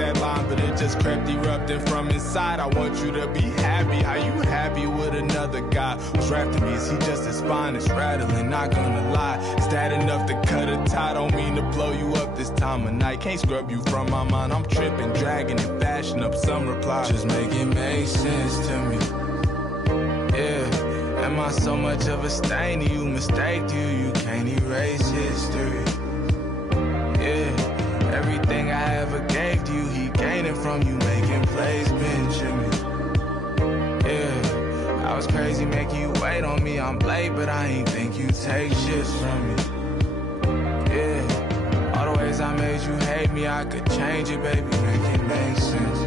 that line, but it just crept erupting from inside. I want you to be happy. How you happy with another guy who's drafting me? Is he just as fine? It's rattling, not gonna lie. Is that enough to cut a tie? Don't mean to blow you up this time of night. Can't scrub you from my mind. I'm tripping, dragging and fashion up some reply. Just make it make sense to me. Yeah, am I so much of a stain to you? Mistaked you, you can't erase history. Yeah, everything I ever gave to you, he gaining from you, making plays, benching me. Yeah, I was crazy making you wait on me. I'm late, but I ain't think you take shits from me. Yeah, all the ways I made you hate me, I could change it, baby, make it make sense.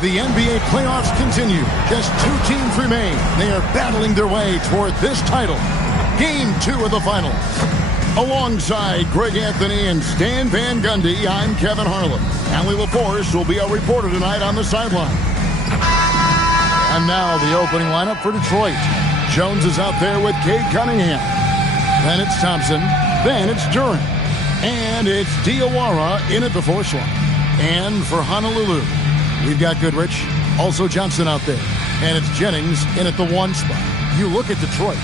The NBA playoffs continue. Just 2 teams remain. They are battling their way toward this title. Game 2 of the finals. Alongside Greg Anthony and Stan Van Gundy, I'm Kevin Harlan. Allie LaForce will be our reporter tonight on the sideline. And now the opening lineup for Detroit. Jones is out there with Cade Cunningham. Then it's Thompson. Then it's Duren. And it's Diawara in at the 4 slot. And for Honolulu, we've got Goodrich, also Johnson out there. And it's Jennings in at the 1 spot. You look at Detroit.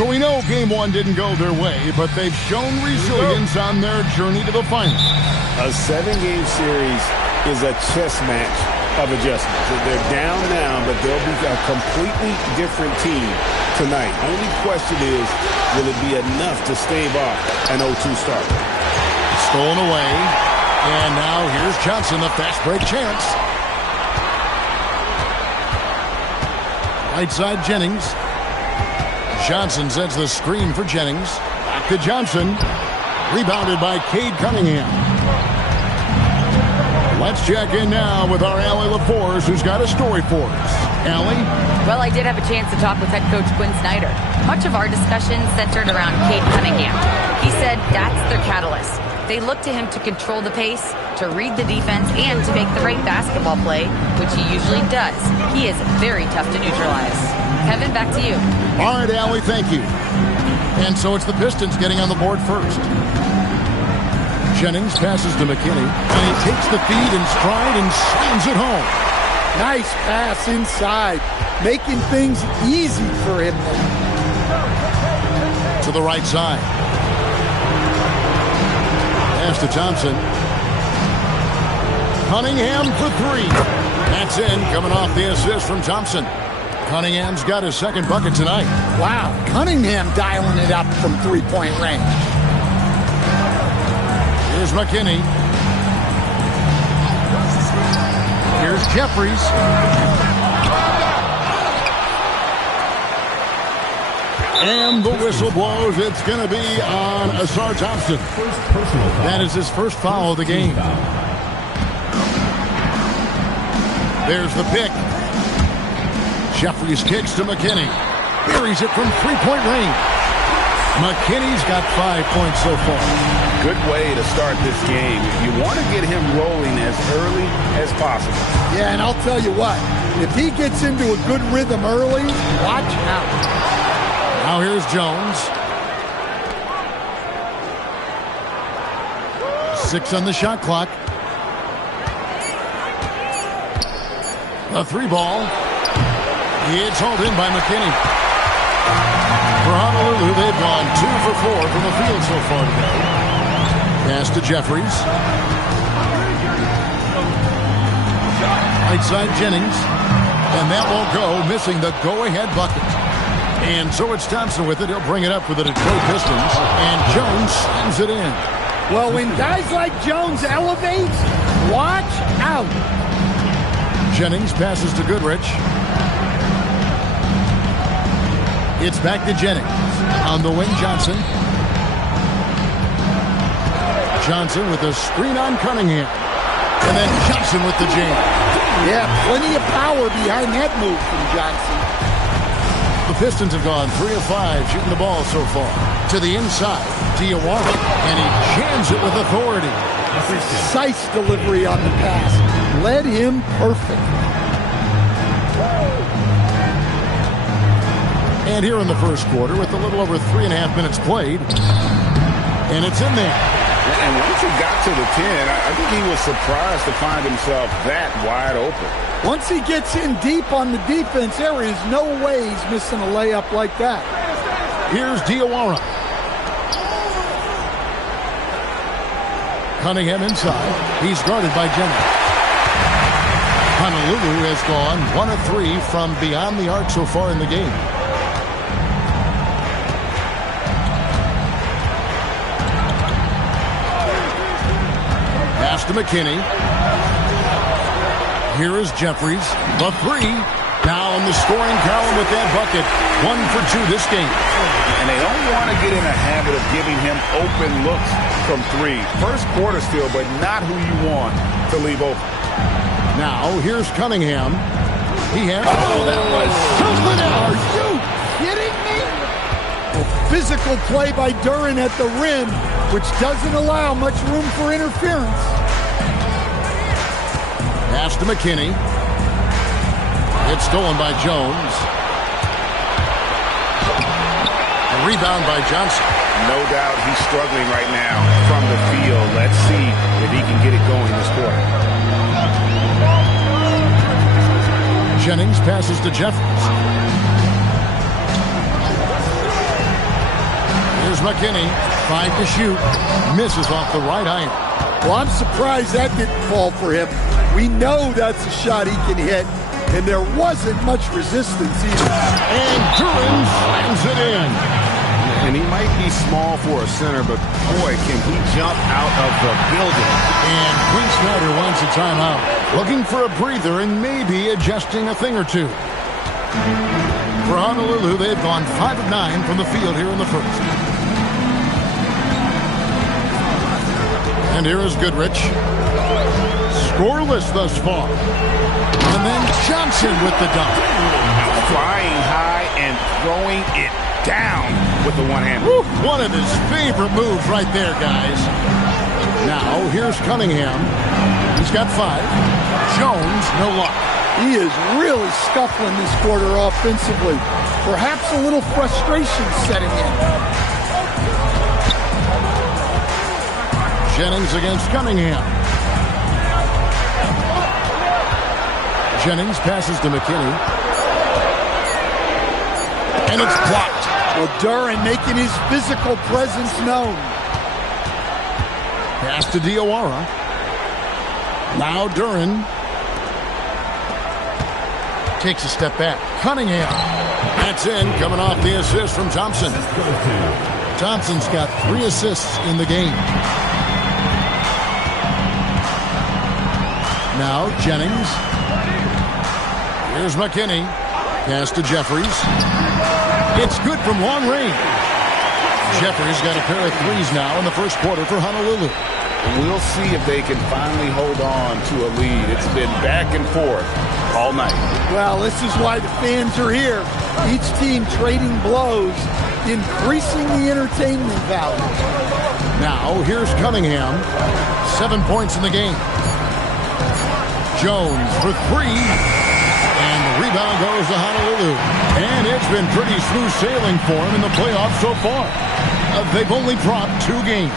So we know game 1 didn't go their way, but they've shown resilience on their journey to the final. A 7-game series is a chess match of adjustments. They're down now, but they'll be a completely different team tonight. Only question is, will it be enough to stave off an 0-2 start? Stolen away. And now here's Johnson, the fast break chance. Right side, Jennings. Johnson sets the screen for Jennings. Back to Johnson. Rebounded by Cade Cunningham. Let's check in now with our Allie LaForce, who's got a story for us. Allie? Well, I did have a chance to talk with head coach Quinn Snyder. Much of our discussion centered around Cade Cunningham. He said that's their catalyst. They look to him to control the pace, to read the defense, and to make the right basketball play, which he usually does. He is very tough to neutralize. Kevin, back to you. All right, Allie, thank you. And so it's the Pistons getting on the board first. Jennings passes to McKinney, and he takes the feed in stride and slams it home. Nice pass inside, making things easy for him. To the right side. Pass to Thompson. Cunningham for 3. That's in, coming off the assist from Thompson. Cunningham's got his second bucket tonight. Wow, Cunningham dialing it up from 3-point range. Here's McKinney. Here's Jeffries. And the whistle blows. It's going to be on Asar Thompson. That is his first foul of the game. There's the pick. Jeffries kicks to McKinney. Buries it from 3-point range. McKinney's got 5 points so far. Good way to start this game. You want to get him rolling as early as possible. Yeah, and I'll tell you what. If he gets into a good rhythm early, watch out. Now here's Jones. 6 on the shot clock. A 3-ball. It's hauled in by McKinney. For Honolulu, they've gone 2 for 4 from the field so far today. Pass to Jeffries. Right side Jennings. And that won't go, missing the go-ahead bucket. And so it's Thompson with it. He'll bring it up for the Detroit Pistons. And Jones slams it in. Well, when guys like Jones elevate, watch out. Jennings passes to Goodrich. It's back to Jennings. On the wing, Johnson. Johnson with a screen on Cunningham. And then Johnson with the jam. Yeah, plenty of power behind that move from Johnson. The Pistons have gone 3 of 5 shooting the ball so far. To the inside, Diawara. And he jams it with authority. Precise delivery on the pass. Led him perfect. And here in the first quarter with a little over 3.5 minutes played. And it's in there. And once he got to the 10, I think he was surprised to find himself that wide open. Once he gets in deep on the defense, there is no way he's missing a layup like that. Here's Diawara. Cunningham inside. He's guarded by Jennings. Honolulu has gone 1 of 3 from beyond the arc so far in the game. Pass to McKinney. Here is Jeffries. The 3. Now in the scoring column with that bucket. 1 for 2 this game. And they don't want to get in a habit of giving him open looks from 3. First quarter still, but not who you want to leave open. Now here's Cunningham. He has... Oh, that was something else. Are you kidding me? A physical play by Duren at the rim, which doesn't allow much room for interference. Pass to McKinney. It's stolen by Jones. A rebound by Johnson. No doubt he's struggling right now from the field. Let's see if he can get it going this quarter. Jennings passes to Jeffries. Here's McKinney. 5 to shoot. Misses off the right iron. Well, I'm surprised that didn't fall for him. We know that's a shot he can hit, and there wasn't much resistance either. And Duren slams it in. And he might be small for a center, but boy, can he jump out of the building. And Quinn Snyder wants a timeout. Looking for a breather and maybe adjusting a thing or two. For Honolulu, they've gone 5 of 9 from the field here in the first. And here is Goodrich. Scoreless thus far. And then Johnson with the dunk. Flying high and throwing it down with the one-hand. One of his favorite moves right there, guys. Now, here's Cunningham. He's got 5. Jones, no luck. He is really scuffling this quarter offensively. Perhaps a little frustration setting in. Jennings against Cunningham. Jennings passes to McKinney. And it's blocked. Well, Duren making his physical presence known. Pass to Diawara. Now Duren takes a step back. Cunningham. That's in, coming off the assist from Thompson. Thompson's got 3 assists in the game. Now Jennings. Here's McKinney. Pass to Jeffries. It's good from long range. Jeffries got a pair of 3s now in the first quarter for Honolulu. We'll see if they can finally hold on to a lead. It's been back and forth all night. Well, this is why the fans are here. Each team trading blows, increasing the entertainment value. Now, here's Cunningham. 7 points in the game. Jones for 3. And the rebound goes to Honolulu. And it's been pretty smooth sailing for him in the playoffs so far. They've only dropped 2 games.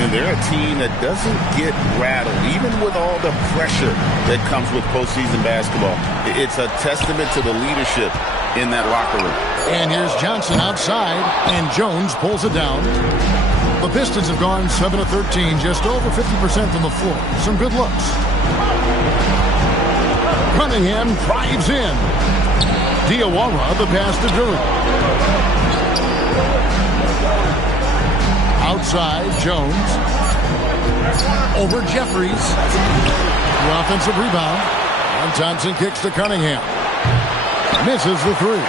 And they're a team that doesn't get rattled, even with all the pressure that comes with postseason basketball. It's a testament to the leadership in that locker room. And here's Johnson outside, and Jones pulls it down. The Pistons have gone 7 of 13, just over 50% from the floor. Some good looks. Cunningham drives in. Diawara, the pass to Duran. Outside, Jones. Over Jeffries. The offensive rebound. And Thompson kicks to Cunningham. Misses the three.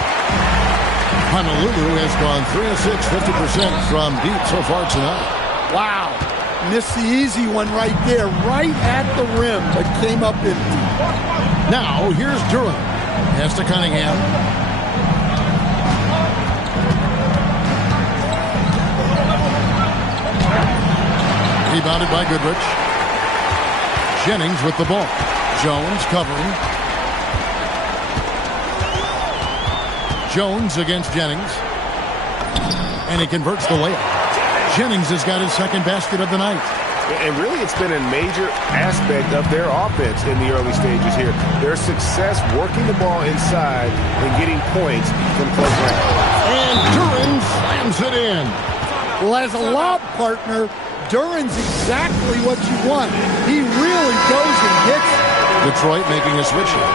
Honolulu has gone 3 of 6, 50% from deep so far tonight. Wow. Missed the easy one right there, right at the rim, but came up empty. Now, here's Duran. Pass to Cunningham. Rebounded by Goodrich. Jennings with the ball. Jones covering. Jones against Jennings. And he converts the layup. Jennings has got his second basket of the night. And really, it's been a major aspect of their offense in the early stages here. Their success working the ball inside and getting points from close range. And Duran slams it in. Well, as a lob partner, Duran's exactly what you want. He really goes and gets it. Detroit making a switch here.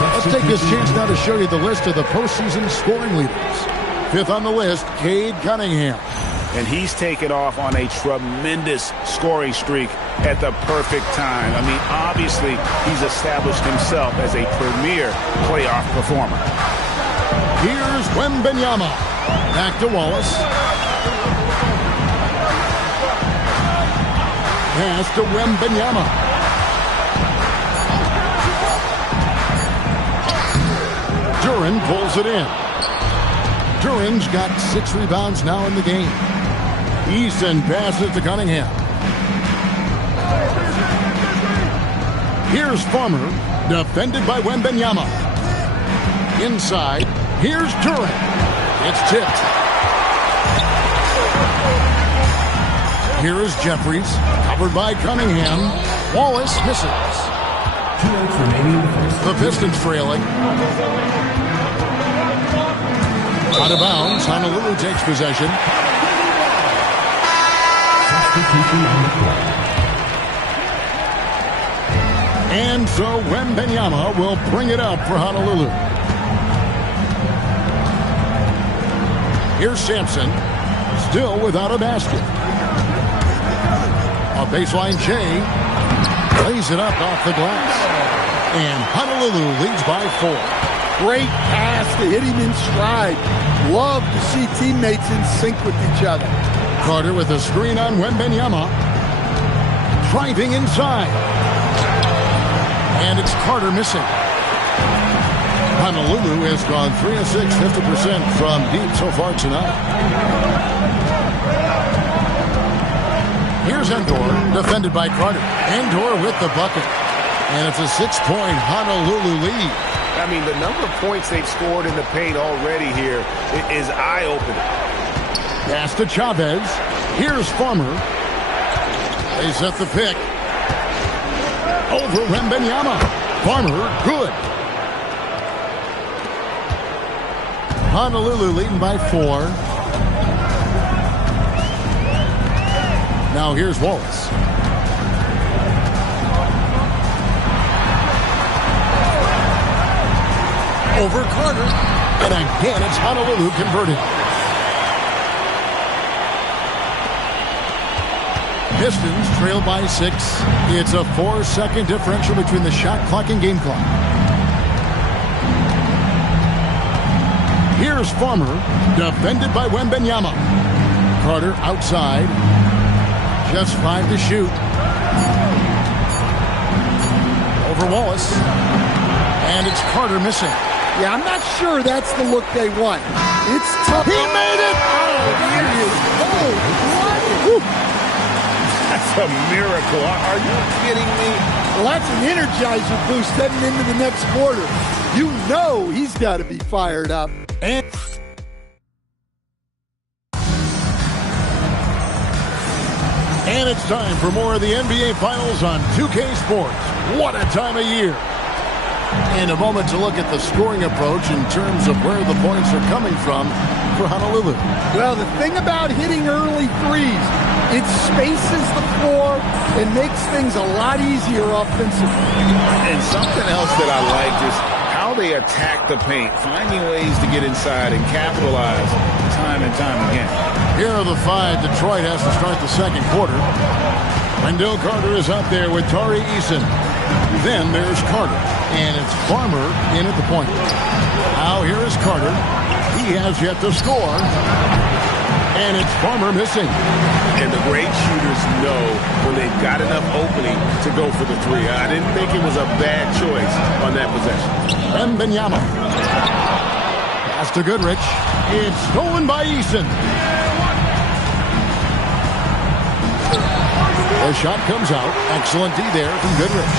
Let's take this chance now to show you the list of the postseason scoring leaders. Fifth on the list, Cade Cunningham. And he's taken off on a tremendous scoring streak at the perfect time. I mean, obviously, he's established himself as a premier playoff performer. Here's Wembanyama. Back to Wallace. Pass to Wembanyama. Duran pulls it in. Duran's got 6 rebounds now in the game. Eason passes to Cunningham. Here's Farmer, defended by Wembanyama. Inside, here's Duran. It's tipped. Here is Jeffries, covered by Cunningham. Wallace misses. 2 minutes remaining. The Pistons trailing. Out of bounds, Honolulu takes possession. And so Wembanyama will bring it up for Honolulu. Here's Sampson, still without a basket. A baseline J, lays it up off the glass. And Honolulu leads by 4. Great pass to hit him in stride. Love to see teammates in sync with each other. Carter with a screen on Wembanyama. Driving inside. And it's Carter missing. Honolulu has gone 3 of 6, 50% from deep so far tonight. Here's Endor, defended by Carter. Endor with the bucket. And it's a 6-point Honolulu lead. I mean, the number of points they've scored in the paint already here is eye-opening. Pass to Chavez. Here's Farmer. They set the pick. Over Wembanyama. Farmer, good. Honolulu leading by 4. Now here's Wallace. Over Carter. And again, it's Honolulu converted. Pistons trail by 6. It's a 4-second differential between the shot clock and game clock. Here's Farmer, defended by Wembanyama. Carter outside. Just 5 to shoot. Over Wallace. And it's Carter missing. Yeah, I'm not sure that's the look they want. It's tough. He made it! Oh, that is cold-blooded. That's a miracle. Are you kidding me? Well, that's an energizer boost heading into the next quarter. You know he's got to be fired up. And And it's time for more of the NBA Finals on 2K Sports. What a time of year. In a moment to look at the scoring approach in terms of where the points are coming from for Honolulu. Well, the thing about hitting early threes, it spaces the floor and makes things a lot easier offensively. And something else that I like is how they attack the paint, finding ways to get inside and capitalize time and time again. Here are the five. Detroit has to start the second quarter. Wendell Carter is out there with Tari Eason. Then there's Carter, and it's Farmer in at the point. Now here is Carter. He has yet to score, and it's Farmer missing. And the great shooters know when they've got enough opening to go for the three. I didn't think it was a bad choice on that possession. Wembanyama. Pass to Goodrich. It's stolen by Eason. The shot comes out. Excellent D there from Goodrich.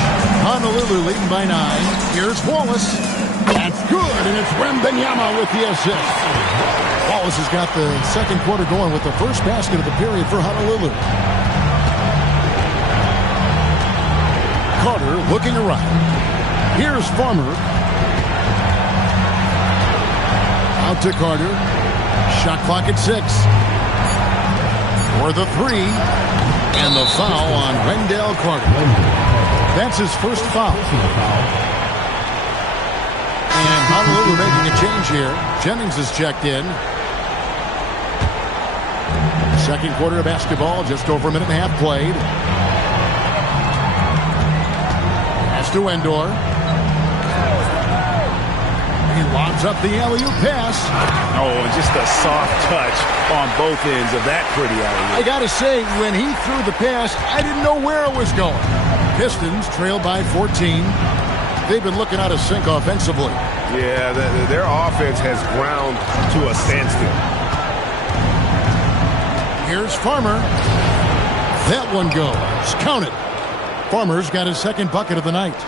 Honolulu leading by 9. Here's Wallace. That's good, and it's Wembanyama with the assist. Wallace has got the second quarter going with the first basket of the period for Honolulu. Carter looking around. Here's Farmer. Out to Carter. Shot clock at 6. For the 3. And the foul on Wendell Carter. That's his first foul. And Honolulu making a change here. Jennings is checked in. Second quarter of basketball, just over a minute and a half played. Pass to Endor. He lobs up the alley-oop pass. Oh, and just a soft touch on both ends of that pretty alley-oop. I gotta say, when he threw the pass, I didn't know where it was going. Pistons trail by 14. They've been looking out of sync offensively. Yeah, their offense has ground to a standstill. Here's Farmer. That one goes. Count it. Farmer's got his second bucket of the night.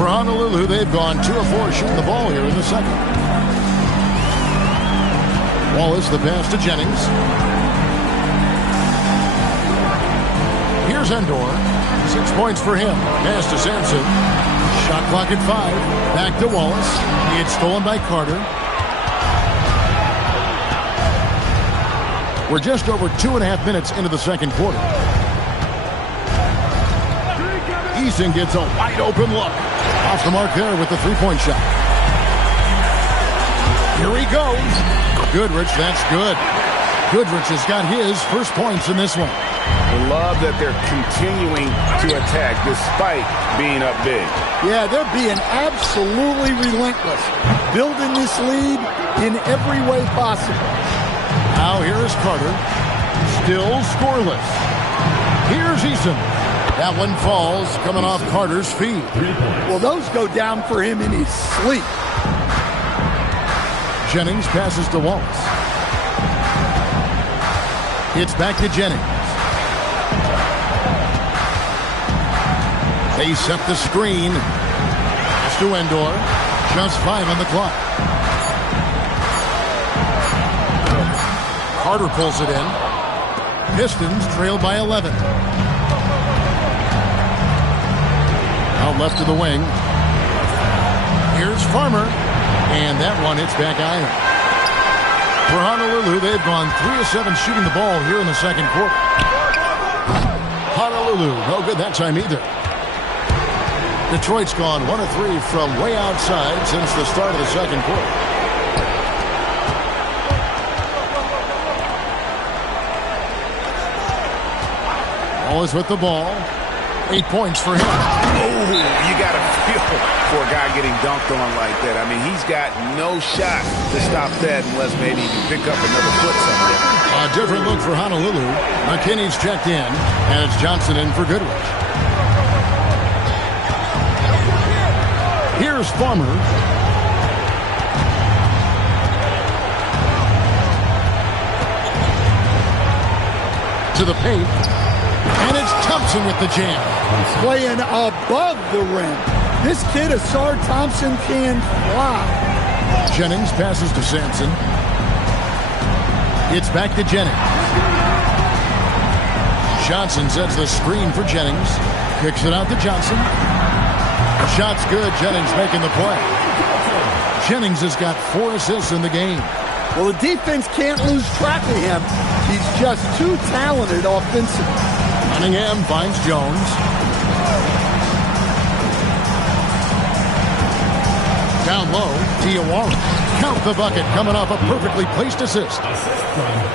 For Honolulu, they've gone 2 of 4 shooting the ball here in the second. Wallace, the pass to Jennings. Here's Endor. 6 points for him. Pass to Sampson. Shot clock at 5. Back to Wallace. It's stolen by Carter. We're just over 2.5 minutes into the second quarter. Eason gets a wide open look. Off the mark there with the three-point shot. Here he goes. Goodrich, that's good. Goodrich has got his first points in this one. I love that they're continuing to attack despite being up big. Yeah, they're being absolutely relentless. Building this lead in every way possible. Now here is Carter. Still scoreless. Here's Eason. That one falls, coming off Carter's feet. Well, those go down for him in his sleep. Jennings passes to Wallace. It's back to Jennings. They set the screen. Pass to Endor. Just 5 on the clock. Carter pulls it in. Pistons trail by 11. Out left to the wing. Here's Farmer. And that one hits back iron. For Honolulu, they've gone 3 of 7 shooting the ball here in the second quarter. Honolulu, no good that time either. Detroit's gone 1 of 3 from way outside since the start of the second quarter. Wallace with the ball. 8 points for him. Oh, you got to feel for a guy getting dunked on like that. I mean, he's got no shot to stop that unless maybe he can pick up another foot somewhere. A different look for Honolulu. McKinney's checked in, and it's Johnson in for Goodrich. Here's Farmer. To the paint. And it's Thompson with the jam. Playing above the rim. This kid, Asar Thompson, can fly. Jennings passes to Sampson. It's back to Jennings. Johnson sets the screen for Jennings. Kicks it out to Johnson. The shot's good. Jennings making the play. Jennings has got 4 assists in the game. Well, the defense can't lose track of him. He's just too talented offensively. Cunningham finds Jones. Down low, Diawara. Count the bucket, coming off a perfectly placed assist.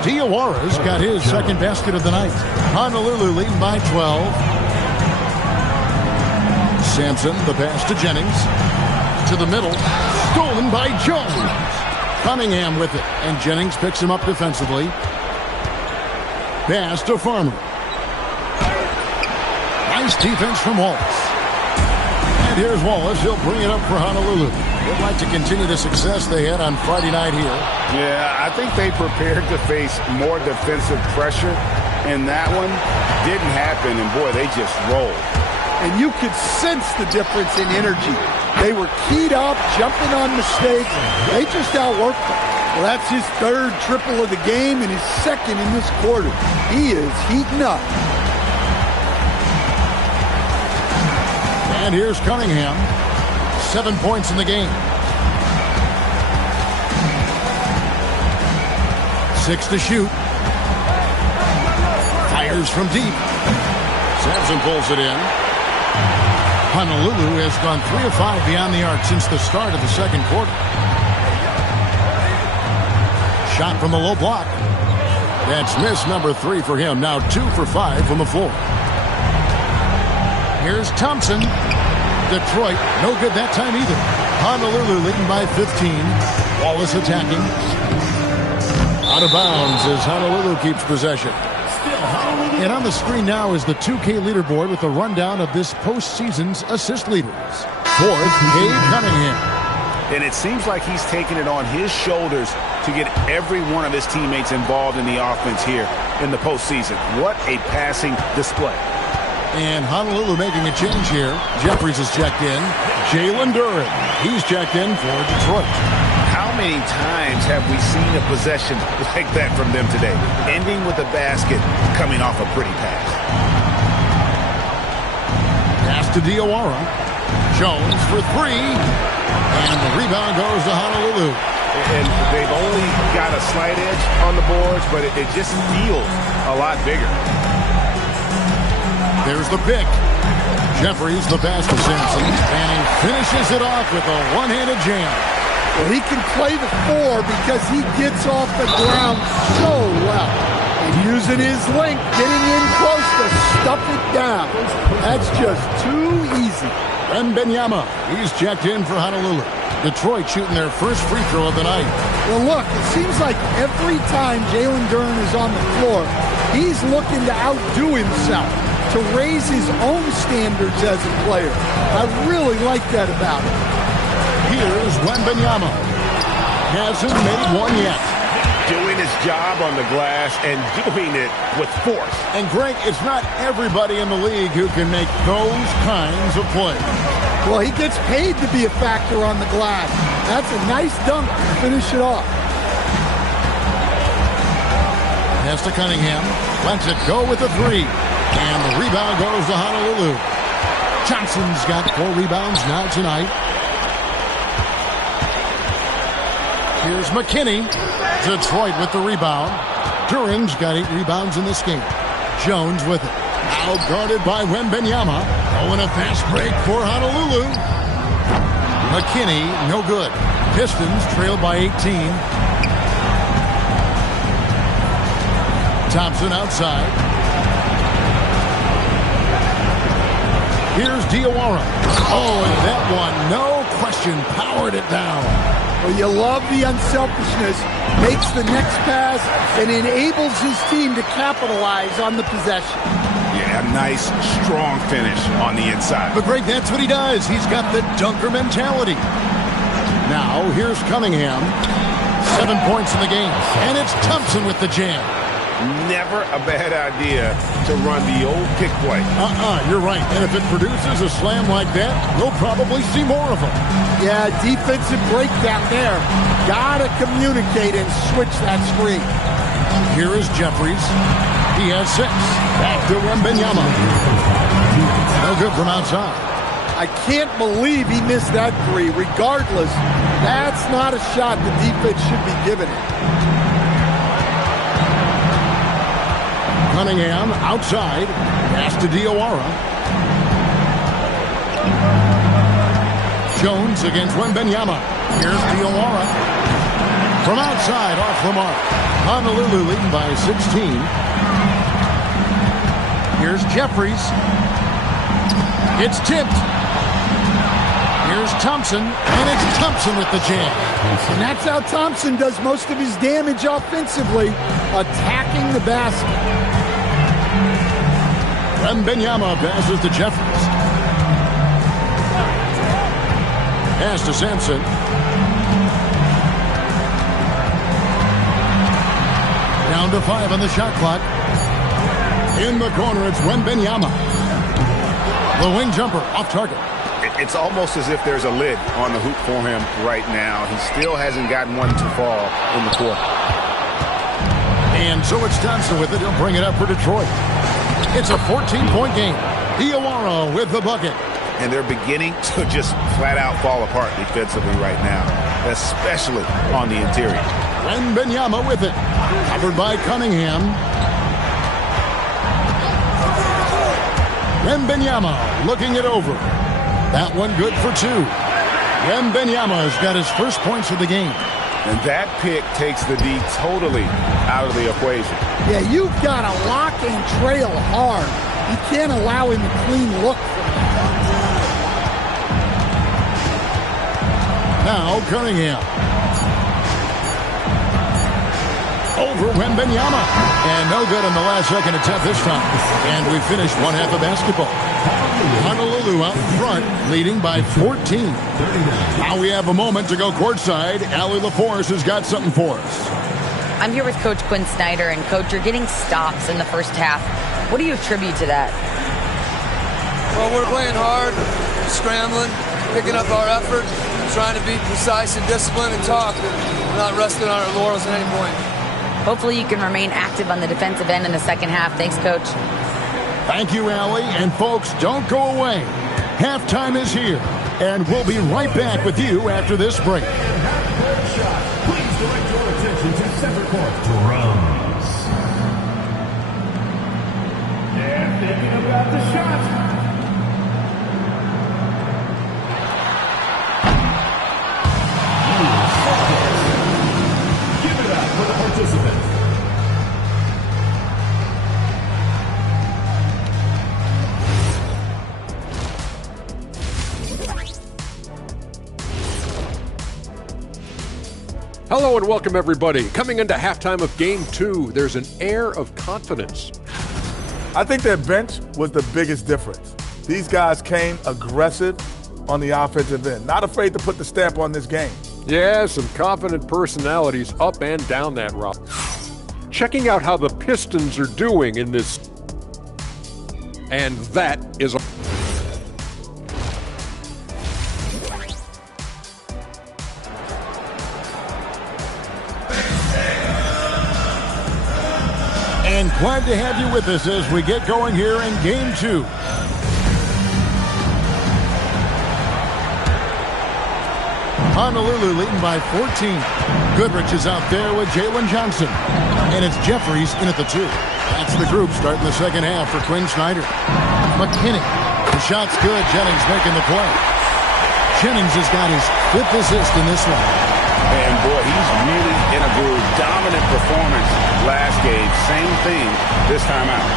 Diawara's got his second basket of the night. Honolulu leading by 12. Sampson, the pass to Jennings. To the middle, stolen by Jones. Cunningham with it, and Jennings picks him up defensively. Pass to Farmer. Nice defense from Wallace. And here's Wallace. He'll bring it up for Honolulu. They'd like to continue the success they had on Friday night here. Yeah, I think they prepared to face more defensive pressure, and that one didn't happen, and boy, they just rolled. And you could sense the difference in energy. They were keyed up, jumping on mistakes. They just outworked them. Well, that's his third triple of the game and his second in this quarter. He is heating up. And here's Cunningham. 7 points in the game. 6 to shoot. Fires from deep. Sampson pulls it in. Honolulu has gone 3 of 5 beyond the arc since the start of the second quarter. Shot from the low block. That's miss number 3 for him. Now 2 for 5 from the floor. Here's Thompson. Detroit, no good that time either. Honolulu leading by 15. Wallace attacking. Out of bounds as Honolulu keeps possession. And on the screen now is the 2K leaderboard with a rundown of this postseason's assist leaders. Fourth, Cade Cunningham. And it seems like he's taking it on his shoulders to get every one of his teammates involved in the offense here in the postseason. What a passing display. And Honolulu making a change here. Jeffries is checked in. Jalen Duren, he's checked in for Detroit. How many times have we seen a possession like that from them today? Ending with a basket, coming off a pretty pass. Pass to Diawara. Jones for 3. And the rebound goes to Honolulu. And they've only got a slight edge on the boards, but it just feels a lot bigger. There's the pick. Jeffries, the pass to Sampson. And he finishes it off with a one-handed jam. Well, he can play the 4 because he gets off the ground so well. And using his length, getting in close to stuff it down. That's just too easy. Wembanyama, he's checked in for Honolulu. Detroit shooting their first free throw of the night. Well, look, it seems like every time Jalen Duren is on the floor, he's looking to outdo himself, to raise his own standards as a player. I really like that about him. Here's Wembanyama. Hasn't made one yet. Doing his job on the glass and doing it with force. And Greg, it's not everybody in the league who can make those kinds of plays. Well, he gets paid to be a factor on the glass. That's a nice dunk to finish it off. Pass to Cunningham. Lets it go with a 3. And the rebound goes to Honolulu. Johnson's got 4 rebounds now tonight. Here's McKinney. Detroit with the rebound. Duren's got 8 rebounds in this game. Jones with it. Now guarded by Wembanyama. Oh, and a fast break for Honolulu. McKinney, no good. Pistons trailed by 18. Thompson outside. Here's Diawara. Oh, and that one, no question, powered it down. Well, you love the unselfishness. Makes the next pass and enables his team to capitalize on the possession. Yeah, nice, strong finish on the inside. But Greg, that's what he does. He's got the dunker mentality. Now, here's Cunningham. 7 points in the game. And it's Thompson with the jam. Never a bad idea to run the old pick play. You're right. And if it produces a slam like that, we'll probably see more of them. Yeah, defensive breakdown there. Gotta communicate and switch that screen. Here is Jeffries. He has 6. Back to Wembanyama. No good from outside. I can't believe he missed that 3. Regardless, that's not a shot the defense should be giving it. Cunningham outside. Pass to Diawara. Jones against Wembanyama. Here's Diawara. From outside, off the mark. Honolulu leading by 16. Here's Jeffries. It's tipped. Here's Thompson, and it's Thompson with the jam. And that's how Thompson does most of his damage offensively, attacking the basket. Wembanyama passes to Jeffries. Pass to Sampson. Down to 5 on the shot clock. In the corner, it's Wembanyama. The wing jumper off target. It's almost as if there's a lid on the hoop for him right now. He still hasn't gotten one to fall in the court. And so it's Thompson with it. He'll bring it up for Detroit. It's a 14-point game. Diawara with the bucket. And they're beginning to just flat out fall apart defensively right now, especially on the interior. Wembanyama with it. Covered by Cunningham. Wembanyama looking it over. That one good for 2. Wembanyama's got his first points of the game. And that pick takes the D totally out of the equation. Yeah, you've got to lock and trail hard. You can't allow him a clean look from that. Now Cunningham. Over Wembanyama. And no good on the last second attempt this time. And we finished one half of basketball. Honolulu out front, leading by 14. Now we have a moment to go courtside. Allie LaForce has got something for us. I'm here with Coach Quinn Snyder, and Coach, you're getting stops in the first half. What do you attribute to that? Well, we're playing hard, scrambling, picking up our effort, trying to be precise and disciplined and talk. We're not resting on our laurels at any point. Hopefully you can remain active on the defensive end in the second half. Thanks, Coach. Thank you, Allie. And folks, don't go away. Halftime is here, and we'll be right back with you after this break. Please direct your attention to center court. Drums. And thinking about the shot. Give it up for the participants. Hello and welcome, everybody. Coming into halftime of Game 2, there's an air of confidence. I think their bench was the biggest difference. These guys came aggressive on the offensive end, not afraid to put the stamp on this game. Yeah, some confident personalities up and down that route. Checking out how the Pistons are doing in this. And that is a... And glad to have you with us as we get going here in Game 2. Honolulu leading by 14. Goodrich is out there with Jalen Johnson. And it's Jeffries in at the 2. That's the group starting the second half for Quinn Snyder. McKinney. The shot's good. Jennings making the play. Jennings has got his 5th assist in this one. And boy, he's really in a groove. Dominant performance last game. Same thing this time out.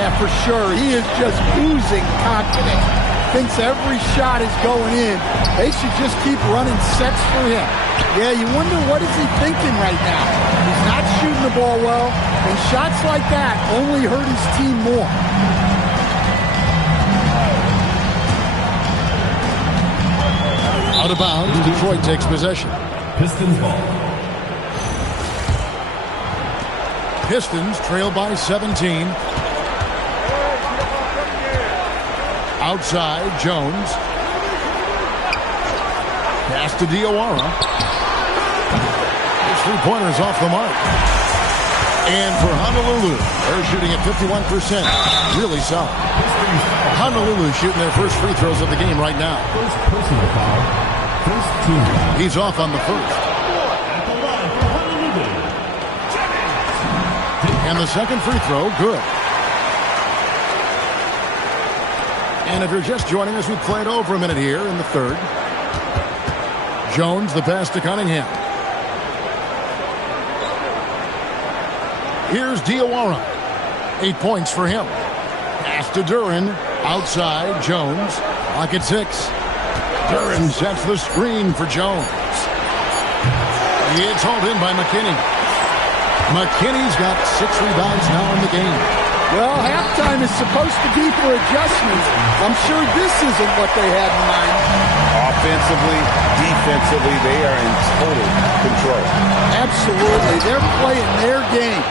Yeah, for sure. He is just oozing confidence. Thinks every shot is going in. They should just keep running sets for him. Yeah, you wonder what is he thinking right now. He's not shooting the ball well, and shots like that only hurt his team more. Out of bounds, Detroit takes possession. Pistons ball. Pistons trail by 17. Outside, Jones. Pass to Diawara. His 3-pointer's off the mark. And for Honolulu, they're shooting at 51%. Really solid. Honolulu shooting their first free throws of the game right now. First personal foul. First team foul. He's off on the first. At the line for Honolulu. And the second free throw, good. And if you're just joining us, we played over a minute here in the third. Jones, the pass to Cunningham. Here's Diawara. 8 points for him. Pass to Duren. Outside, Jones. Lock at 6. Duren sets the screen for Jones. It's hauled in by McKinney. McKinney's got 6 rebounds now in the game. Well, halftime is supposed to be for adjustments. I'm sure this isn't what they had in mind. Offensively, defensively, they are in total control. Absolutely. They're playing their game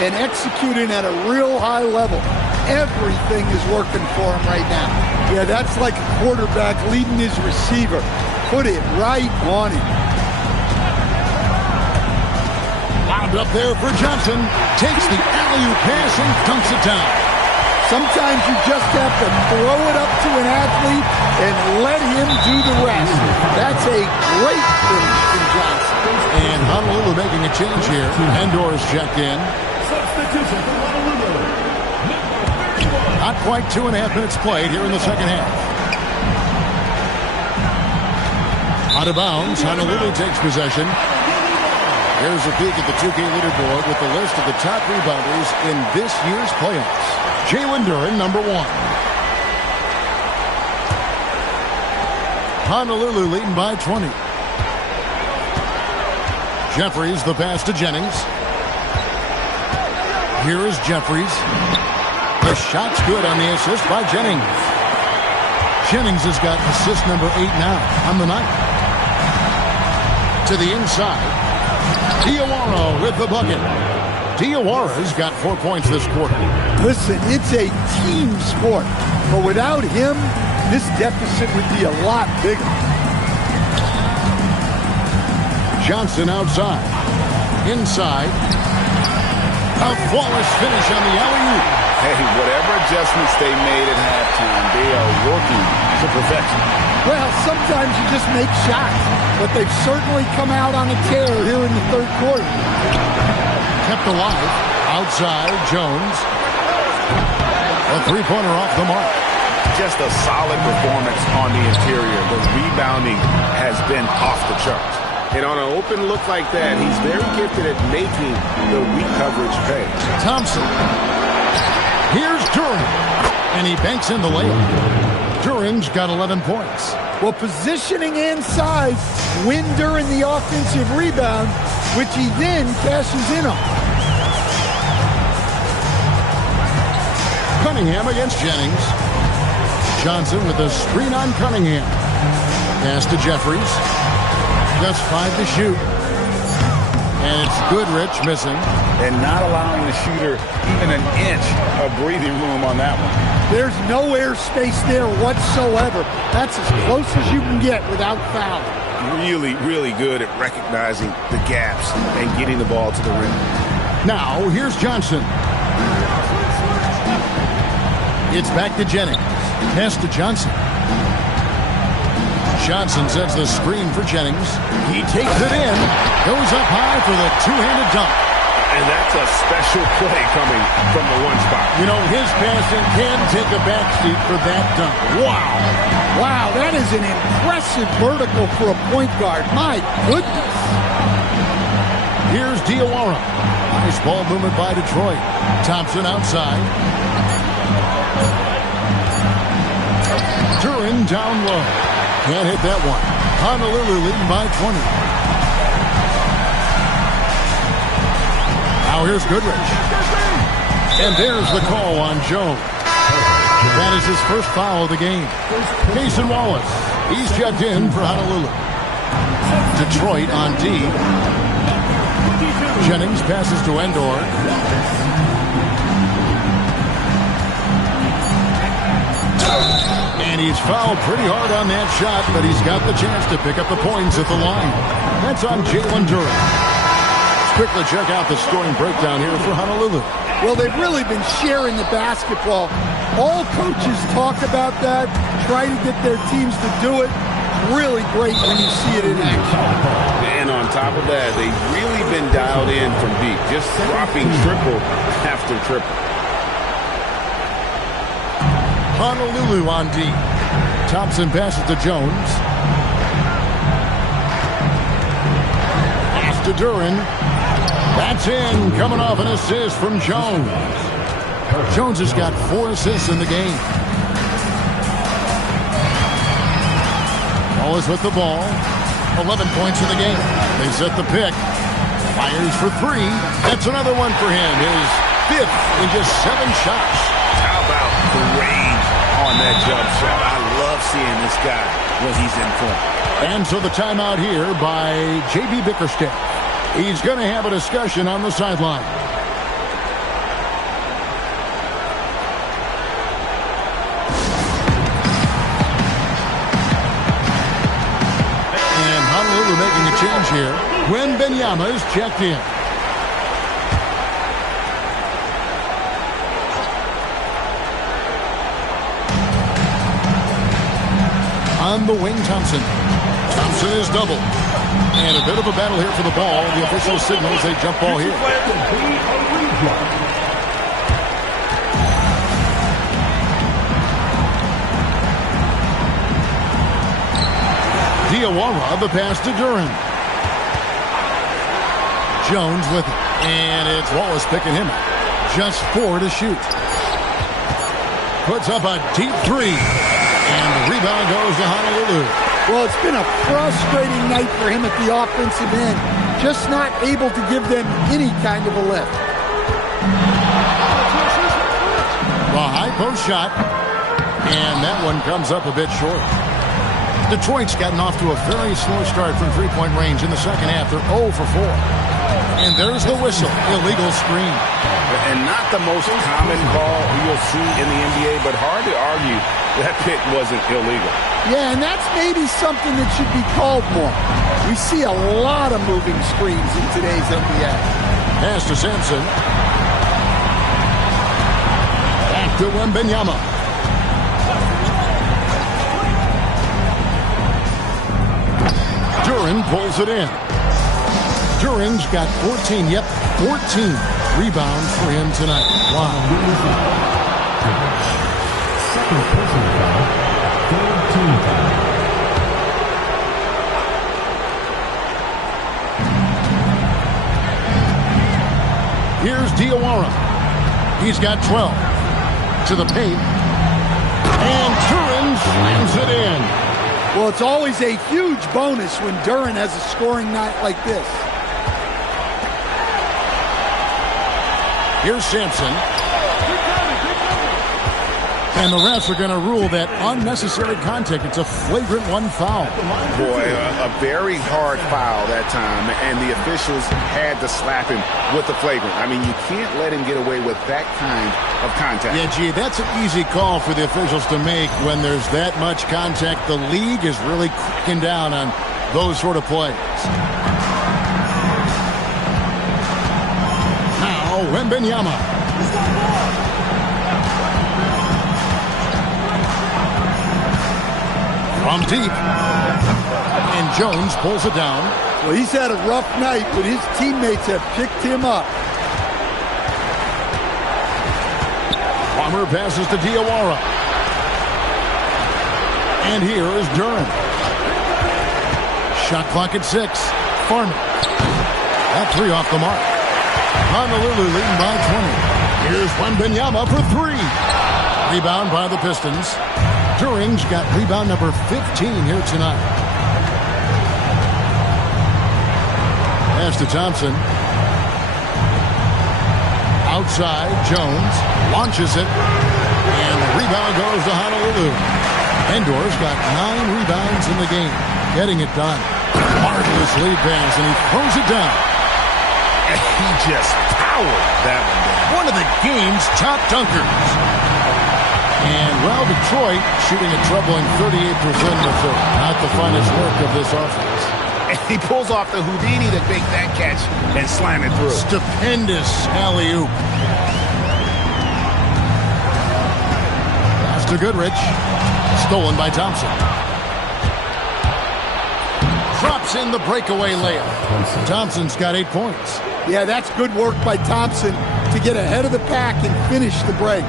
and executing at a real high level. Everything is working for them right now. Yeah, that's like a quarterback leading his receiver. Put it right on him. Wound up there for Johnson. Takes the alley-oop pass and dunks it down. Sometimes you just have to throw it up to an athlete and let him do the rest. That's a great finish from Johnson. And Honolulu making a change here. Endor is checked in. Substitution for Honolulu. Not quite 2.5 minutes played here in the second half. Out of bounds, Honolulu takes possession. Here's a peek at the 2K leaderboard with the list of the top rebounders in this year's playoffs. Jalen Duren, number 1. Honolulu leading by 20. Jeffries, the pass to Jennings. Here is Jeffries. The shot's good on the assist by Jennings. Jennings has got assist number 8 now on the night. To the inside. Diawara with the bucket. Diawara's got 4 points this quarter. Listen, it's a team sport, but without him, this deficit would be a lot bigger. Johnson outside. Inside. A flawless finish on the alley-oop. Hey, whatever adjustments they made at halftime, they are working to perfection. Well, sometimes you just make shots, but they've certainly come out on a tear here in the third quarter. Kept alive. Outside, Jones. A three-pointer off the mark. Just a solid performance on the interior. The rebounding has been off the charts. And on an open look like that, he's very gifted at making the weak coverage pay. Thompson. Here's Duren. And he banks in the layup. Duren's got 11 points. Well, positioning and size win during the offensive rebound, which he then cashes in on. Cunningham against Jennings. Johnson with a screen on Cunningham. Pass to Jeffries. Just 5 to shoot. And it's Goodrich missing. And not allowing the shooter even an inch of breathing room on that one. There's no air space there whatsoever. That's as close as you can get without foul. Really, really good at recognizing the gaps and getting the ball to the rim. Now, here's Johnson. It's back to Jennings. Pass to Johnson. Johnson sets the screen for Jennings. He takes it in. Goes up high for the two-handed dunk. And that's a special play coming from the one spot. You know, his passing can take a backseat for that dunk. Wow. Wow, that is an impressive vertical for a point guard. My goodness. Here's Diawara. Nice ball movement by Detroit. Thompson outside. Duren down low. Can't hit that one. Honolulu leading by 20. Now here's Goodrich. And there's the call on Jones. That is his first foul of the game. Mason Wallace. He's checked in for Honolulu. Detroit on D. Jennings passes to Endor. And he's fouled pretty hard on that shot, but he's got the chance to pick up the points at the line. That's on Jalen Duren. Quickly check out the scoring breakdown here for Honolulu. Well, they've really been sharing the basketball. All coaches talk about that, try to get their teams to do it. Really great when you see it in action. And on top of that, they've really been dialed in from deep, just dropping triple after triple. Honolulu on D. Thompson passes to Jones. Pass to Duren. That's in, coming off an assist from Jones. Jones has got 4 assists in the game. Wallace with the ball. 11 points in the game. They set the pick. Fires for 3. That's another one for him. His 5th in just 7 shots. How about the range on that jump shot? I love seeing this guy when he's in front. And so the timeout here by J.B. Bickerstaff. He's going to have a discussion on the sideline. And Honolulu making a change here. Wembanyama is checked in. On the wing, Thompson. Thompson is doubled. And a bit of a battle here for the ball. The official signals a jump ball here. Diawara, the pass to Duren. Jones with it. And it's Wallace picking him up. Just 4 to shoot. Puts up a deep 3. And the rebound goes to Honolulu. Well, it's been a frustrating night for him at the offensive end. Just not able to give them any kind of a lift. The high post shot. And that one comes up a bit short. Detroit's gotten off to a very slow start from three-point range in the second half. They're 0 for 4. And there's the whistle. Illegal screen. And not the most common call you'll see in the NBA, but hard to argue that pick wasn't illegal. Yeah, and that's maybe something that should be called more. We see a lot of moving screens in today's NBA. Pass to Sampson. Back to Wembanyama. Duren pulls it in. Duren's got 14, 14 rebounds for him tonight. Wow. Second personal foul, third team foul. Here's Diawara. He's got 12. To the paint. And Duren slams it in. Well, it's always a huge bonus when Duren has a scoring night like this. Here's Sampson. And the refs are going to rule that unnecessary contact. It's a flagrant 1 foul. Boy, a very hard foul that time, and the officials had to slap him with the flagrant. I mean, you can't let him get away with that kind of contact. Yeah, gee, that's an easy call for the officials to make when there's that much contact. The league is really cracking down on those sort of plays. Now, Wembanyama. From deep. And Jones pulls it down. Well, he's had a rough night, but his teammates have picked him up. Palmer passes to Diawara. And here is Duren. Shot clock at 6. Farmer. That 3 off the mark. Honolulu leading by 20. Here's Wembanyama for 3. Rebound by the Pistons. Duren's got rebound number 15 here tonight. Pass to Thompson. Outside, Jones launches it. And the rebound goes to Honolulu. Endor's got 9 rebounds in the game. Getting it done. Marvelous lead pass, and he throws it down. And he just powered that one down. One of the game's top dunkers. And, well, Detroit shooting a troubling 38% in the third. Not the finest work of this offense. And he pulls off the Houdini to make that catch and slam it through. Stupendous alley-oop. Pass to Goodrich. Stolen by Thompson. Drops in the breakaway layup. Thompson's got 8 points. Yeah, that's good work by Thompson to get ahead of the pack and finish the break.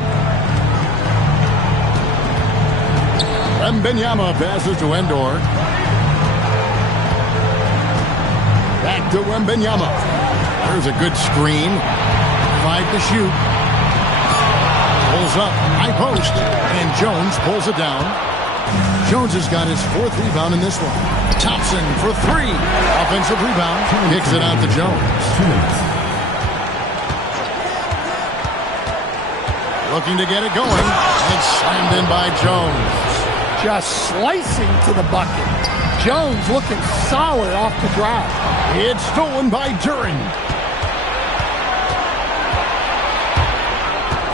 Wembanyama passes to Endor. Back to Wembanyama. There's a good screen. 5 to shoot. Pulls up, high post, and Jones pulls it down. Jones has got his 4th rebound in this one. Thompson for 3. Offensive rebound. Kicks it out to Jones. Looking to get it going. And slammed in by Jones. Just slicing to the bucket. Jones looking solid off the drive. It's stolen by Duren.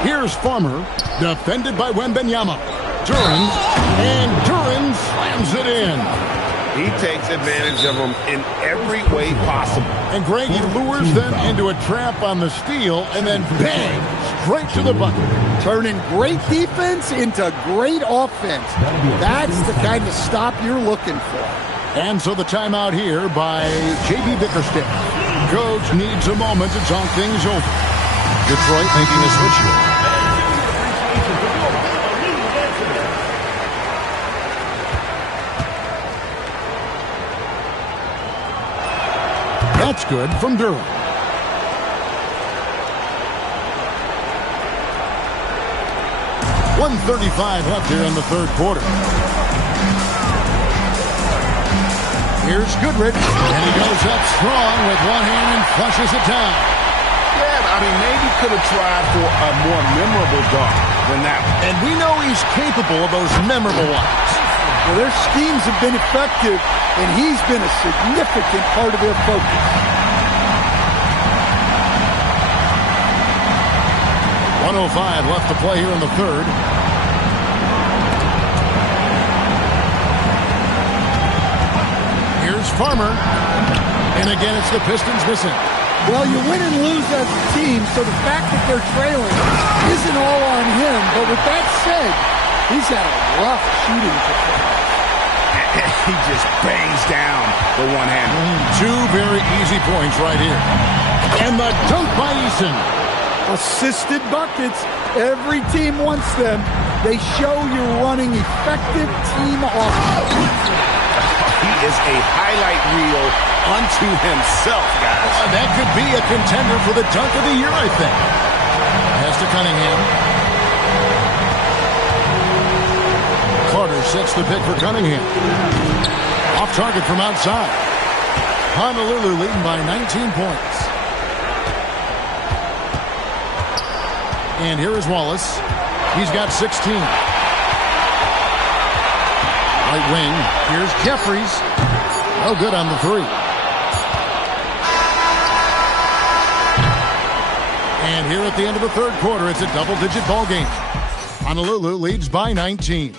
Here's Farmer, defended by Wembanyama. Duren, and Duren slams it in. He takes advantage of them in every way possible. And Greg, he lures them into a trap on the steal, and then bang, straight to the bucket. Turning great defense into great offense. That's the kind of stop you're looking for. And so the timeout here by J.B. Bickerstaff. Coach needs a moment to talk things over. Detroit making a switch here. That's good from Durham. .135 left here in the 3rd quarter. Here's Goodrich, and he goes up strong with one hand and flushes it down. Yeah, I mean, maybe could have tried for a more memorable dunk than that one. And we know he's capable of those memorable ones. Well, their schemes have been effective, and he's been a significant part of their focus. .105 left to play here in the 3rd. Here's Farmer. And again, it's the Pistons missing. Well, you win and lose as a team, so the fact that they're trailing isn't all on him. But with that said, he's had a rough shooting performance. He just bangs down the one-hander. 2 very easy points right here. And the dunk by Eason. Assisted buckets. Every team wants them. They show you're running effective team offense. He is a highlight reel unto himself, guys. That could be a contender for the dunk of the year, I think. Pass to Cunningham. Carter sets the pick for Cunningham. Off target from outside. Honolulu leading by 19 points. And here is Wallace. He's got 16. Right wing. Here's Jeffries. No good on the 3. And here at the end of the 3rd quarter, it's a double-digit ball game. Honolulu leads by 19.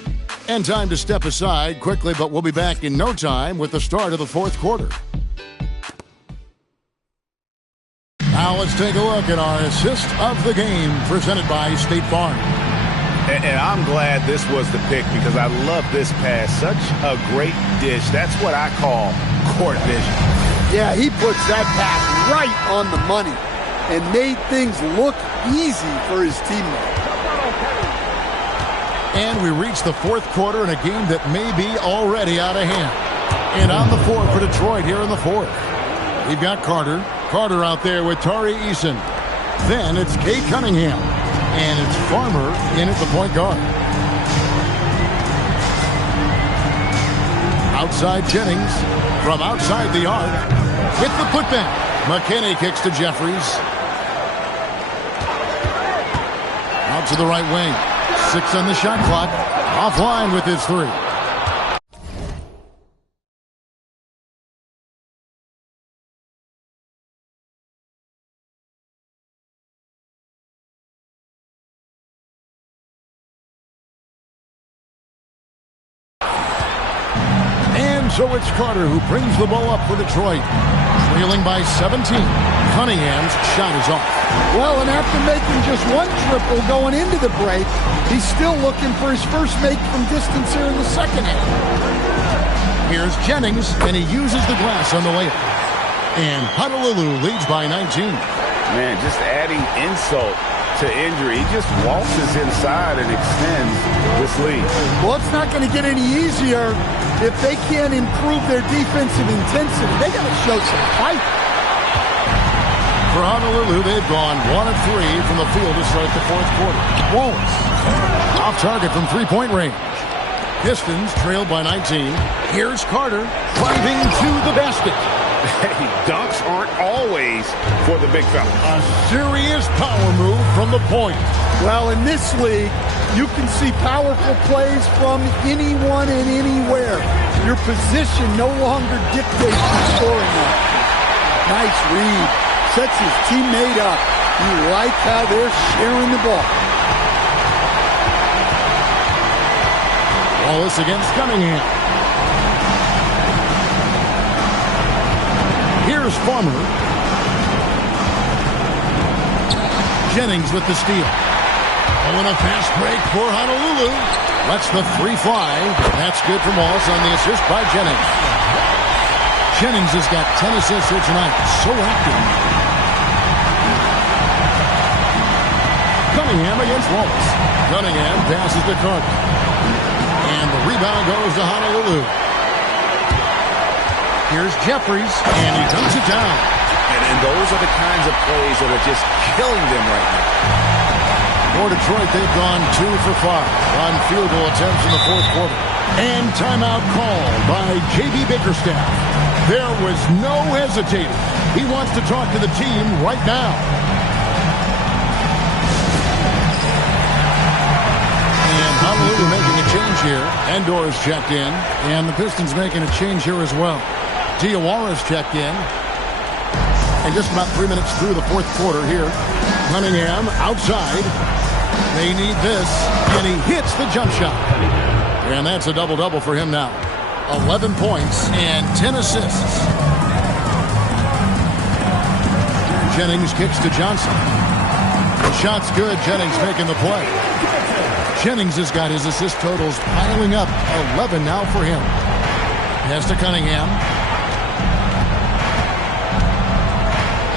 And time to step aside quickly, but we'll be back in no time with the start of the 4th quarter. Now let's take a look at our assist of the game presented by State Farm. And I'm glad this was the pick because I love this pass. Such a great dish. That's what I call court vision. Yeah, he puts that pass right on the money and made things look easy for his teammates. And we reach the 4th quarter in a game that may be already out of hand. And on the 4th for Detroit here in the 4th. We've got Carter. Carter out there with Tari Eason. Then it's Cade Cunningham. And it's Farmer in at the point guard. Outside Jennings from outside the arc with the putback. McKinney kicks to Jeffries. Out to the right wing. 6 on the shot clock. Offline with his 3. So it's Carter who brings the ball up for Detroit. Trailing by 17. Cunningham's shot is off. Well, and after making just one triple going into the break, he's still looking for his first make from distance here in the second half. Here's Jennings, and he uses the glass on the layup. And Honolulu leads by 19. Man, just adding insult to injury. He just waltzes inside and extends this lead. Well, it's not going to get any easier if they can't improve their defensive intensity. They got to show some fight. For Honolulu, they've gone 1 of 3 from the field to start the fourth quarter. Wallace, off target from three-point range. Pistons trailed by 19. Here's Carter driving to the basket. Hey, dunks aren't always for the big fella. A serious power move from the point. Well, in this league, you can see powerful plays from anyone and anywhere. Your position no longer dictates your scoring. Nice read. Sets his teammate up. You like how they're sharing the ball. Wallace against Cunningham. Here's Farmer. Jennings with the steal. Oh, and a fast break for Honolulu. Lets the three fly. That's good from Wallace on the assist by Jennings. Jennings has got 10 assists here tonight. So active. Cunningham against Wallace. Cunningham passes to Carter. And the rebound goes to Honolulu. Here's Jeffries, and he dunks it down. And those are the kinds of plays that are just killing them right now. For Detroit, they've gone 2 for 5 on field goal attempts in the fourth quarter. And timeout called by J.B. Bickerstaff. There was no hesitating. He wants to talk to the team right now. And Honolulu making a change here. Endor's checked in. And the Pistons making a change here as well. Diawara's checked in. And just about 3 minutes through the fourth quarter here. Cunningham outside. They need this. And he hits the jump shot. And that's a double-double for him now. 11 points and 10 assists. Jennings kicks to Johnson. The shot's good. Jennings making the play. Jennings has got his assist totals piling up. 11 now for him. Pass to Cunningham.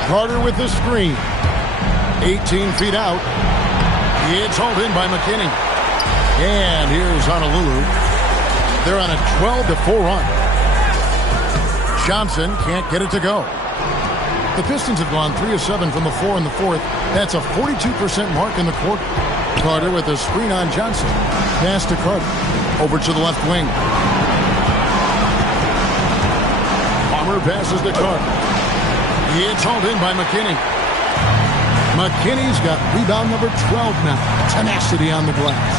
Carter with the screen. 18 feet out. It's hauled in by McKinney. And here's Honolulu. They're on a 12-4 run. Johnson can't get it to go. The Pistons have gone 3 of 7 from the floor in the fourth. That's a 42% mark in the quarter. Carter with a screen on Johnson. Pass to Carter. Over to the left wing. Palmer passes to Carter. It's hauled in by McKinney. McKinney's got rebound number 12 now. Tenacity on the glass.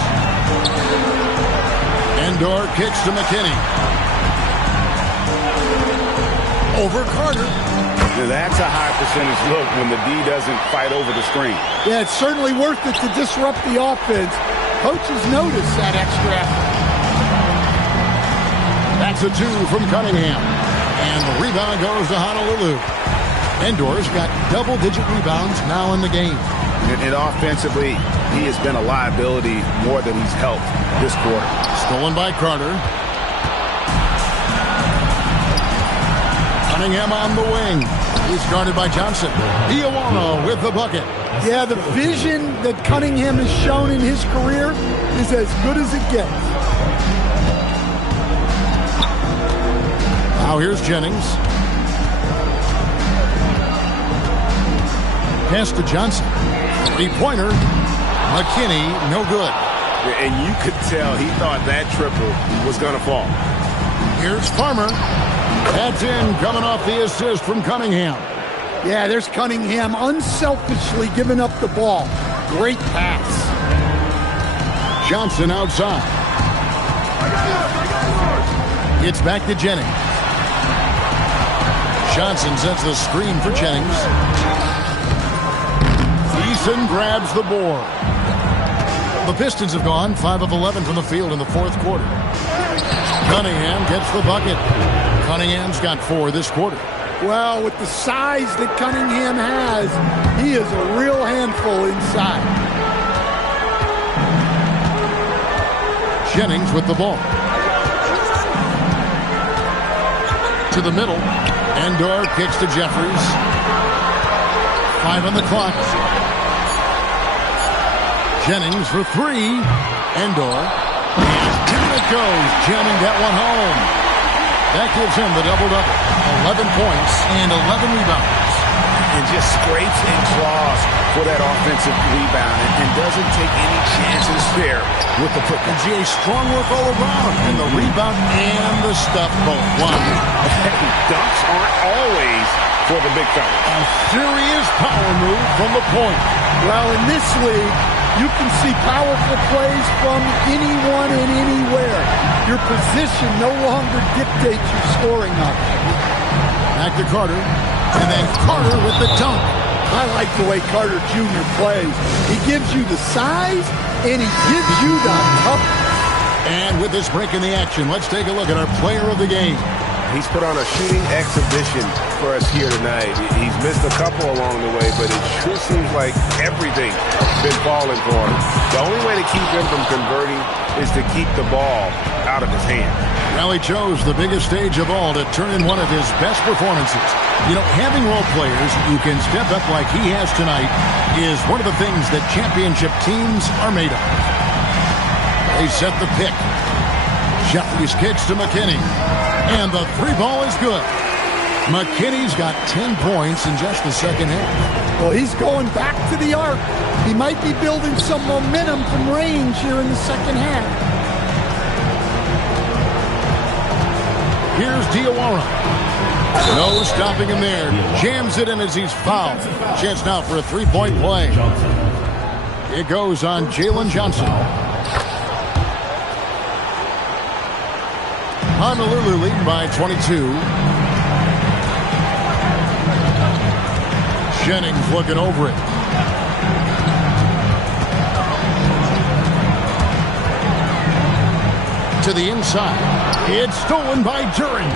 Endor kicks to McKinney. Over Carter. That's a high percentage look when the D doesn't fight over the screen. Yeah, it's certainly worth it to disrupt the offense. Coaches notice that extra effort. That's a 2 from Cunningham. And the rebound goes to Honolulu. Endor's got double-digit rebounds now in the game. And offensively, he has been a liability more than he's helped this quarter. Stolen by Carter. Cunningham on the wing. He's guarded by Johnson. Diawara with the bucket. Yeah, the vision that Cunningham has shown in his career is as good as it gets. Now here's Jennings. Pass to Johnson. Three-pointer. McKinney, no good. And you could tell he thought that triple was going to fall. Here's Farmer. That's in, coming off the assist from Cunningham. Yeah, there's Cunningham unselfishly giving up the ball. Great pass. Johnson outside. It's back to Jennings. Johnson sets the screen for Jennings. Eason grabs the board. The Pistons have gone 5 of 11 from the field in the fourth quarter. Cunningham gets the bucket. Cunningham's got 4 this quarter. Well, with the size that Cunningham has, he is a real handful inside. Jennings with the ball. To the middle. Endor kicks to Jeffries. 5 on the clock. Jennings for 3. Endor. And down it goes. Jamming that one home. That gives him the double-double. 11 points and 11 rebounds. And just scrapes and claws for that offensive rebound and doesn't take any chances there with the put. And GA, strong work all around. And the rebound and the stuff both. Dunks aren't always for the big fella. A serious power move from the point. Well, in this league, you can see powerful plays from anyone and anywhere. Your position no longer dictates your scoring options. Back to Carter. And then Carter with the dunk. I like the way Carter Jr. plays. He gives you the size, and he gives you the toughness. And with this break in the action, let's take a look at our player of the game. He's put on a shooting exhibition for us here tonight. He's missed a couple along the way, but it sure seems like everything's been falling for him. The only way to keep him from converting is to keep the ball out of his hand. Well, he chose the biggest stage of all to turn in one of his best performances. You know, having role players who can step up like he has tonight is one of the things that championship teams are made of. They set the pick. Jeffries kicks to McKinney. And the 3 ball is good. McKinney's got 10 points in just the second half. Well, he's going back to the arc. He might be building some momentum from range here in the second half. Here's Diawara. No stopping him there. Jams it in as he's fouled. Chance now for a 3-point play. It goes on Jalen Johnson. Honolulu leading by 22. Jennings looking over it. To the inside. It's stolen by Duren.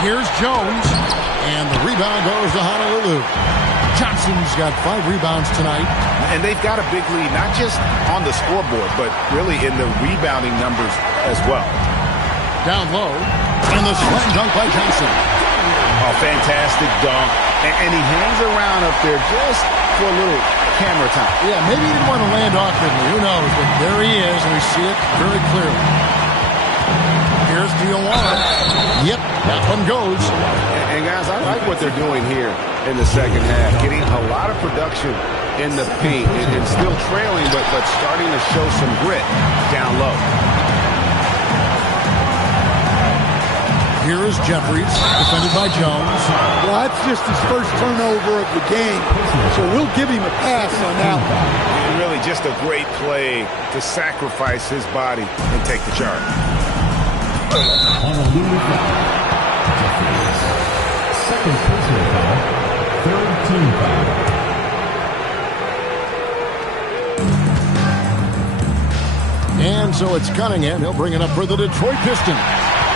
Here's Jones. And the rebound goes to Honolulu. Johnson's got 5 rebounds tonight. And they've got a big lead, not just on the scoreboard, but really in the rebounding numbers as well. Down low. And the slam dunk by Johnson. A fantastic dunk. And he hangs around up there just for a little camera time. Yeah, maybe he didn't want to land awkwardly. Who knows? But there he is, and we see it very clearly. Here's Diawara. Yep, that one goes. And guys, I like what they're doing here in the second half. Getting a lot of production in the paint and still trailing, but starting to show some grit down low. Here is Jeffries, defended by Jones. Well, that's just his first turnover of the game, so we'll give him a pass on that one. And really just a great play to sacrifice his body and take the charge. Honolulu foul. Jeffries. Second personal foul. Third team foul. And so it's Cunningham. He'll bring it up for the Detroit Pistons.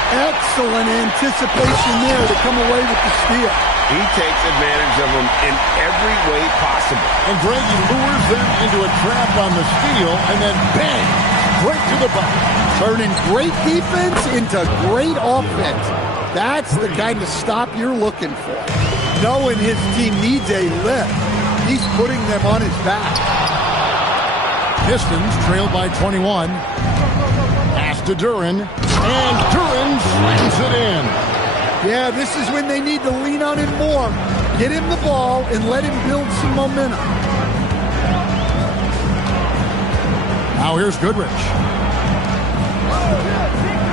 Excellent anticipation there to come away with the steal. He takes advantage of them in every way possible. And Greg, he lures them into a trap on the steal, and then bang, right to the bucket. Turning great defense into great offense. That's the kind of stop you're looking for. Knowing his team needs a lift, he's putting them on his back. Pistons trailed by 21. Pass to Duren. And Duren slams it in. Yeah, this is when they need to lean on him more. Get him the ball and let him build some momentum. Now here's Goodrich.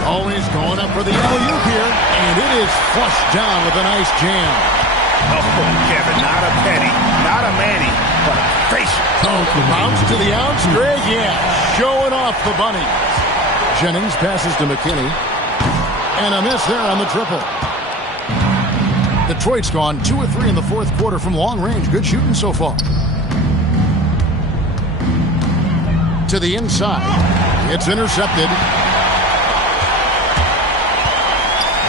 Always going up for the alley-oop here. And it is flushed down with a nice jam. Oh, Kevin, not a penny, not a Manny, but a facial. Bounce to the ounce, Greg, yeah. Showing off the bunnies. Jennings passes to McKinney. And a miss there on the triple. Detroit's gone 2 of 3 in the fourth quarter from long range. Good shooting so far. To the inside. It's intercepted.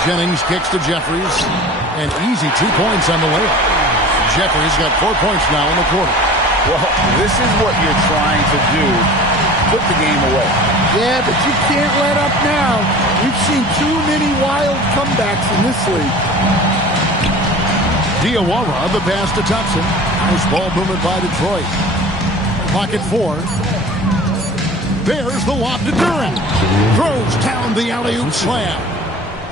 Jennings kicks to Jeffries. An easy 2 points on the layup. Jeffries got 4 points now in the quarter. Well, this is what you're trying to do. Put the game away. Yeah, but you can't let up now. We've seen too many wild comebacks in this league. Diawara, the pass to Thompson. Nice ball movement by Detroit. Pocket 4. There's the lob to Duran. Throws down the alley-oop slam.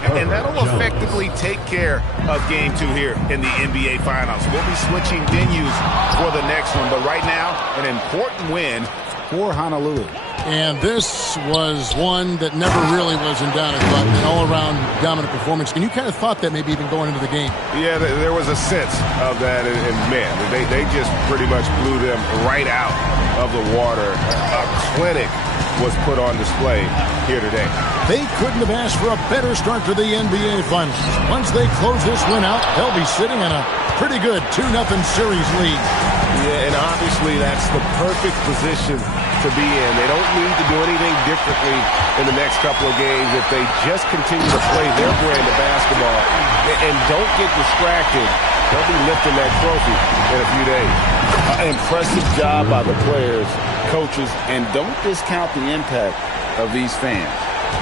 And that'll effectively take care of Game 2 here in the NBA Finals. We'll be switching venues for the next one, but right now, an important win for Honolulu. And this was one that never really was in doubt, but an all-around dominant performance. And you kind of thought that maybe even going into the game. Yeah, there was a sense of that, and man, they just pretty much blew them right out of the water. A clinic was put on display here today. They couldn't have asked for a better start to the NBA Finals. Once they close this win out, they'll be sitting in a pretty good 2-0 series lead. Yeah, and obviously that's the perfect position to be in. They don't need to do anything differently in the next couple of games if they just continue to play their brand of basketball and don't get distracted. They'll be lifting that trophy in a few days. Impressive job by the players, coaches, and don't discount the impact of these fans.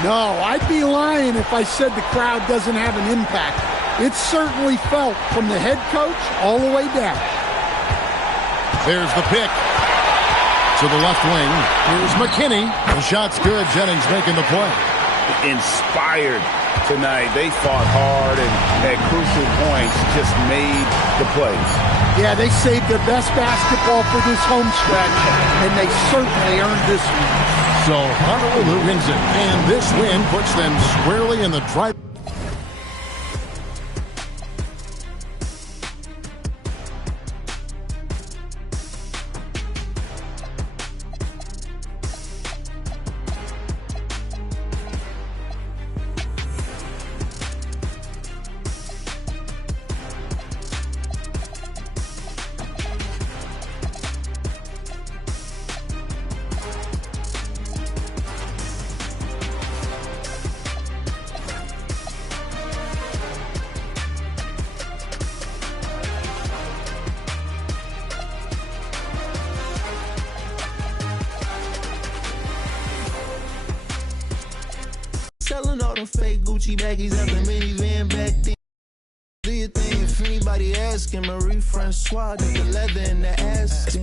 No, I'd be lying if I said the crowd doesn't have an impact. It's certainly felt from the head coach all the way down. There's the pick to the left wing. Here's McKinney. The shot's good. Jennings making the play. Inspired tonight. They fought hard and at crucial points just made the plays. Yeah, they saved their best basketball for this home stretch, and they certainly earned this one. So Honolulu wins it, and this win puts them squarely in the drive. Selling all them fake Gucci baggies at the minivan back then. Do your thing if anybody asking. Marie Francois, the leather in the ass.